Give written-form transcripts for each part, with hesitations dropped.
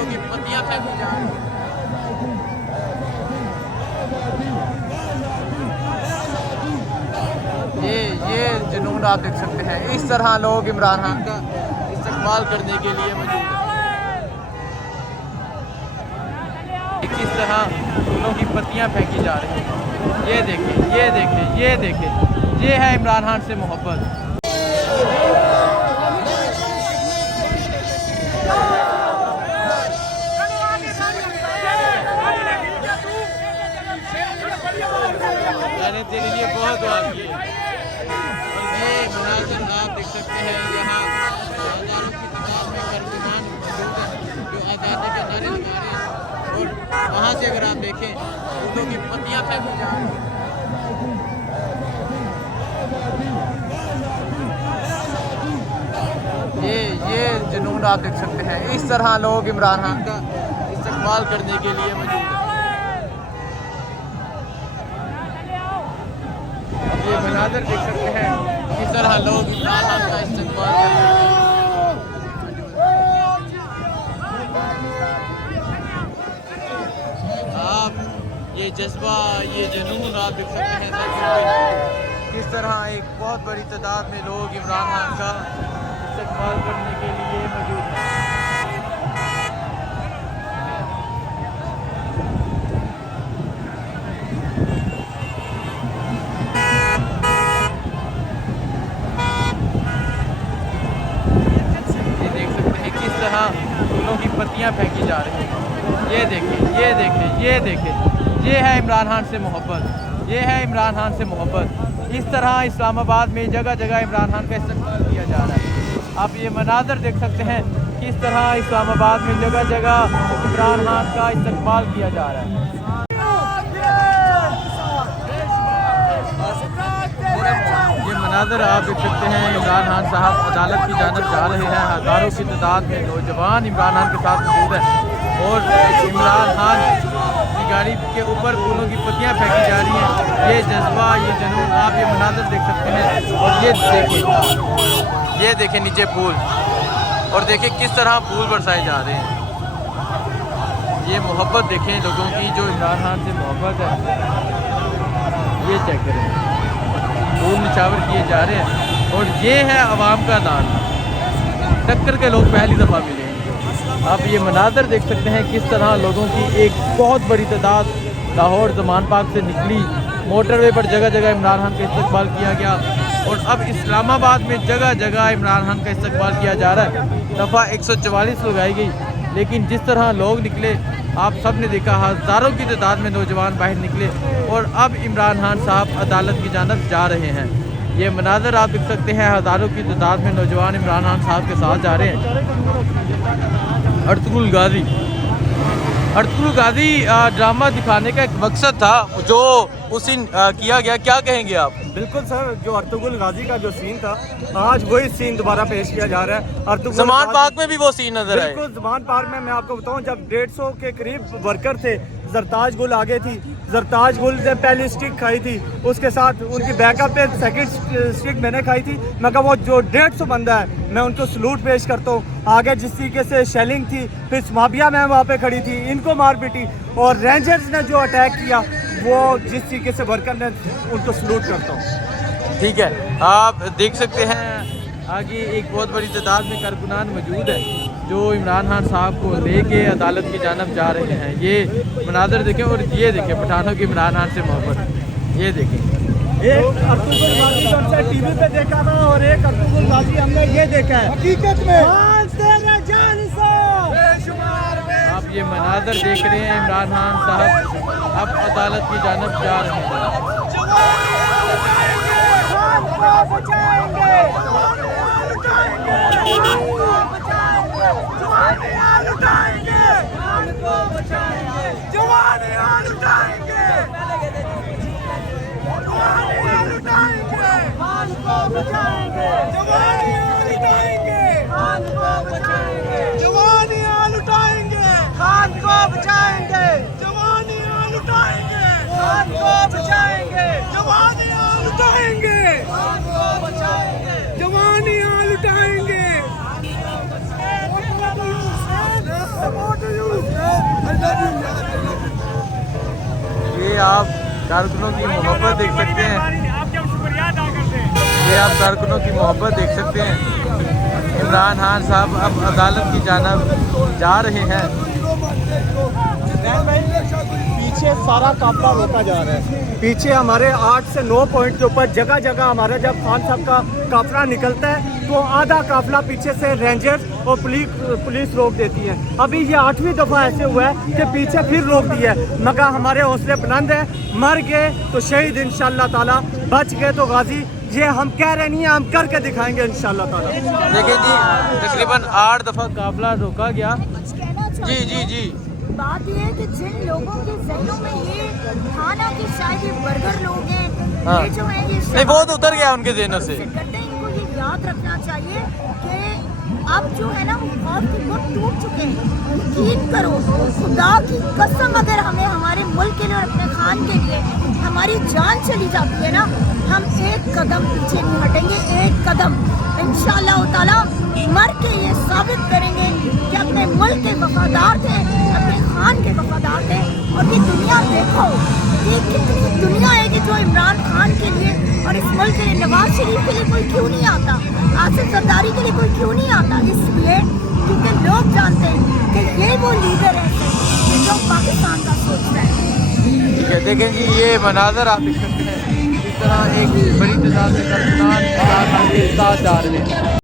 फूलों की पत्तियां फेंकी जा रही हैं। ये जुनून आप देख सकते हैं। इस तरह लोग इमरान खान का इस्तेमाल करने के लिए मौजूद हैं। किस तरह फूलों की पत्तियां फेंकी जा रही हैं। ये देखें, ये देखें, ये देखें, ये है इमरान खान से मोहब्बत। मैंने तेरे लिए बहुत दुआ की है। और ये मुनाज़िर आप देख सकते हैं, यहाँ हज़ारों की तादाद में कारकुनान मौजूद हैं जो आज़ादी के नारे लगा रहे हैं। और वहाँ से अगर आप देखें, फूलों की पत्तियाँ फेंकी जा रही हैं। ये जुनून आप देख सकते हैं। इस तरह लोग इमरान खान का इस्तेमाल करने के लिए मौजूद हैं। ये मनाज़र देख सकते हैं, किस तरह लोग इमरान खान का इस्तेमाल कर रहे हैं। आप ये जज्बा, ये जुनून आप देख सकते हैं किस तरह एक बहुत बड़ी तादाद में लोग इमरान खान का इस्तेमाल करने के लिए मौजूद हैं। फूलों की पत्तियां फेंकी जा रही हैं। ये देखें, ये देखें, ये देखें, ये है इमरान खान से मोहब्बत। ये है इमरान खान से मोहब्बत। इस तरह इस्लामाबाद में जगह जगह इमरान खान का इस्तेमाल किया जा रहा है। आप ये मनाज़र देख सकते हैं, किस तरह इस्लामाबाद में जगह जगह इमरान खान का इस्तेमाल किया जा रहा है। ये मनाज़र आप देख सकते हैं, इमरान खान साहब अदालत की जानब जा रहे हैं। हज़ारों की तादाद में नौजवान इमरान खान के साथ मौजूद हैं और इमरान खान की गाड़ी के ऊपर फूलों की पत्तियां फेंकी जा रही हैं। ये जज्बा, ये जुनून आप ये मनाज़र देख सकते हैं। और ये देखें नीचे फूल, और देखें किस तरह फूल बरसाए जा रहे हैं। ये मोहब्बत देखें लोगों की, जो इमरान खान से मोहब्बत है। ये चेक करें, फूल निछावर किए जा रहे हैं। और ये है अवाम का दान। टक्कर के लोग पहली दफ़ा मिले हैं। आप ये मनाज़र देख सकते हैं, किस तरह लोगों की एक बहुत बड़ी तादाद लाहौर ज़मान पार्क से निकली। मोटरवे पर जगह जगह इमरान खान का इस्तकबाल किया गया। और अब इस्लामाबाद में जगह जगह इमरान खान का इस्तकबाल किया जा रहा है। दफ़ा 144 लगाई गई, लेकिन जिस तरह लोग निकले आप सब ने देखा। हज़ारों की तादाद में नौजवान बाहर निकले और अब इमरान खान साहब अदालत की जानब जा रहे हैं। ये मनाज़र आप देख सकते हैं, हज़ारों की तादाद में नौजवान इमरान खान साहब के साथ जा रहे हैं। अर्तुगरुल गाज़ी ड्रामा दिखाने का एक मकसद था जो उस दिन किया गया। क्या कहेंगे आप? बिल्कुल सर, जो अर्तुगरुल गाज़ी का जो सीन था, आज वही सीन दोबारा पेश किया जा रहा है। ज़मान पार्क में भी वो सीन नजर आए। बिल्कुल, ज़मान पार्क में मैं आपको बताऊं, जब 150 के करीब वर्कर थे, जरताज गुल आगे थी। जरताज गुल ने पहली स्टिक खाई थी, उसके साथ उनकी बैकअप पे सेकंड स्टिक मैंने खाई थी। मैं कहा वो जो 150 बंदा है, मैं उनको सलूट पेश करता हूँ। आगे जिस तरीके से शेलिंग थी, फिर माफिया मैम वहाँ पे खड़ी थी, इनको मार पीटी। और रेंजर्स ने जो अटैक किया, वो जिस तरीके से वर्कर ने, उनको सलूट करता हूँ। ठीक है, आप देख सकते हैं आगे एक बहुत बड़ी तादाद में कारकुनान मौजूद है जो इमरान खान साहब को लेके अदालत की जानब जा रहे हैं। ये मनाज़र देखें, और ये देखें पठानों की इमरान खान से मोहब्बत। ये देखें, एक अर्तुगरुल गाज़ी जो हमने टीवी पे देखा था, और एक अर्तुगरुल गाज़ी हमने ये देखा है हकीकत में। आप ये मनाज़र देख रहे हैं, इमरान खान साहब अब अदालत की जानब जा रहे हैं। जवानियां लुटाएंगे। ये आप कारकुनों की मोहब्बत देख सकते हैं, ये आप कारकुनों की मोहब्बत देख सकते हैं। इमरान खान साहब अब अदालत की जानिब जा रहे हैं। पीछे सारा काफिला रोका जा रहा है। पीछे हमारे 8 से 9 पॉइंट के ऊपर जगह जगह हमारा जब खान साहब का काफिला निकलता है तो आधा काफिला पीछे से रेंजर्स और पुलिस रोक देती है। अभी ये 8वीं दफ़ा ऐसे हुआ है कि पीछे फिर रोक दिया है, मगर हमारे हौसले बुलंद है। मर गए तो शहीद इंशाल्लाह ताला, बच गए तो गाजी। ये हम कह रहे नहीं हैं, हम करके दिखाएंगे इंशाल्लाह ताला। देखिए जी, तकरीबन 8 दफ़ा काफिला रोका गया। जी जी जी, बात ये है कि जिन लोगों के जहनों में ये था ना कि शायद ये बर्गर लोग हैं, हाँ। ये जो है ये नहीं, बहुत उतर गया उनके जहनों से। करते हैं, इनको ये याद रखना चाहिए कि अब जो है ना वो खौफ की बहुत टूट चुके हैं। यकीन करो, खुदा की कसम, अगर हमें हमारे मुल्क के लिए और अपने खान के लिए हमारी जान चली जाती है ना, हम एक कदम पीछे नहीं हटेंगे, एक कदम। इंशाअल्लाह ताला मर के ये साबित करेंगे कि अपने मुल्क के वफादार थे, अपने खान के वफादार थे। और ये दुनिया देखो, ये कितनी दुनिया है कि जो इमरान खान के लिए और इस मुल्क के लिए, नवाज शरीफ के लिए कोई क्यों नहीं आता, आसिफ जरदारी के लिए कोई क्यों नहीं आता? इसलिए क्योंकि लोग जानते हैं कि ये वो लीडर है जो पाकिस्तान का सोचता है। ठीक है, देखें जी, ये मनाजर आप देख सकते हैं, इस तरह एक बड़ी तादाद में कारकुनान इमरान खान के साथ जा रहे हैं।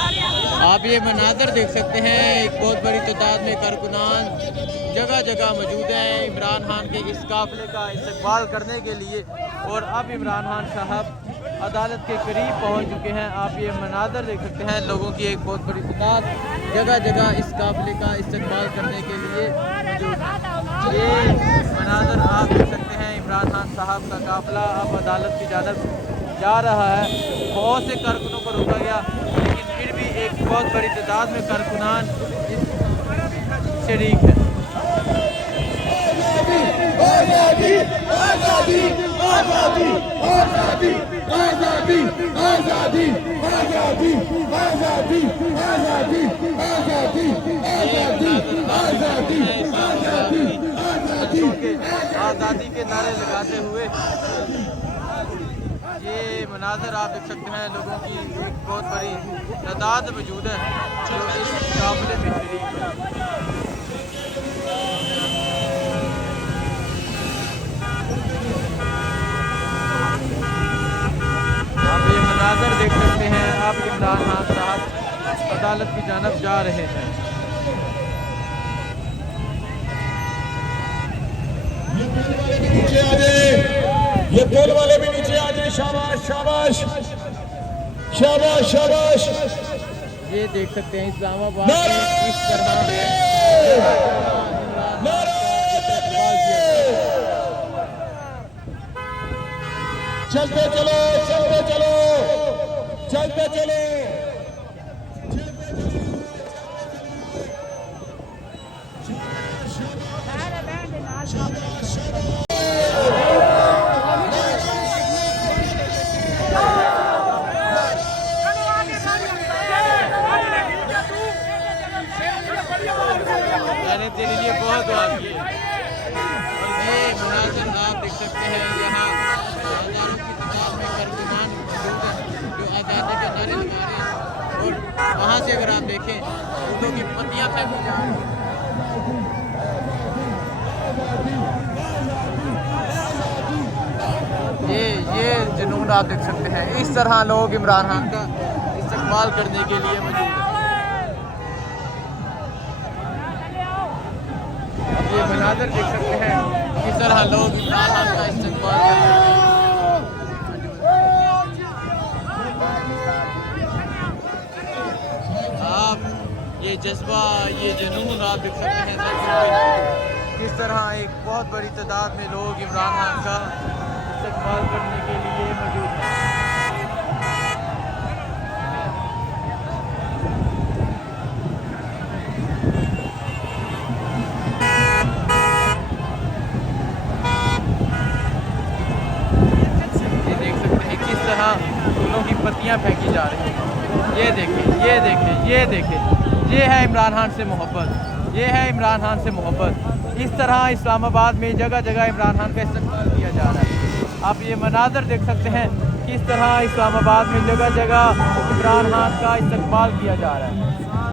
आप ये मनाजर देख सकते हैं, एक बहुत बड़ी तादाद में कारकुनान जगह जगह मौजूद हैं इमरान खान के इस काफिले का इस्तकबाल करने के लिए। और अब इमरान खान साहब अदालत के करीब पहुंच चुके हैं। आप ये मनाजर देख सकते हैं, लोगों की एक बहुत बड़ी तादाद जगह जगह इस काफिले का इस्तकबाल करने के लिए मौजूद है। ये मनाजर आप देख सकते हैं, इमरान खान साहब का काफिला अब अदालत की जानिब जा रहा है। बहुत से कारकुनों को रोका गया, लेकिन फिर भी एक बहुत बड़ी तादाद में कारकुनान इस शरीक है। आज़ादी आज़ादी आज़ादी आज़ादी आज़ादी आज़ादी आज़ादी आज़ादी आज़ादी आज़ादी आज़ादी आज़ादी आज़ादी आज़ादी के नारे लगाते हुए ये मनाजर आप देख सकते हैं, लोगों की एक बहुत बड़ी तादाद मौजूद है जो इस काफिले में शरीक है। आप ये मनाजर देख सकते हैं, आप इमरान खान साहब अदालत की जानिब जा रहे हैं। नीचे आ जाए, ये पोल वाले भी नीचे आ जाए। शाबाश शाबाश शाबाश शाबाश। ये देख सकते हैं इस्लामाबाद में इस तरह चलते चलो चलते चलो चलते चलो। मैंने तेरे लिए बहुत दुआ की है। और ये मुनाज़िर आप देख सकते हैं, यहाँ हज़ारों की तादाद में कारकुनान मौजूद हैं जो आज़ादी के नारे लगा रहे हैं। और वहाँ से अगर आप देखें, ऊँटों की पत्तियाँ फेंकी जा रही हैं। ये जुनून आप देख सकते हैं, इस तरह लोग इमरान खान का इस्तकबाल करने के लिए मौजूद हैं। ये मनाजर देख सकते हैं, किस तरह लोग इमरान खान का इस्तकबाल कर रहे हैं। आप ये जज्बा, ये जुनून आप देख सकते हैं किस तरह एक बहुत बड़ी तादाद में लोग इमरान खान का इस्तकबाल करने के लिए मौजूद हैं। फूलों की पत्तियां फेंकी जा रही हैं। ये देखें, ये देखें, ये देखें, ये है इमरान खान से मोहब्बत, ये है इमरान खान से मोहब्बत। इस तरह इस्लामाबाद में जगह जगह इमरान खान का इस्तकबाल किया जा रहा है। आप ये मनाज़र देख सकते हैं किस तरह इस्लामाबाद में जगह जगह इमरान खान का इस्तकबाल किया जा रहा है।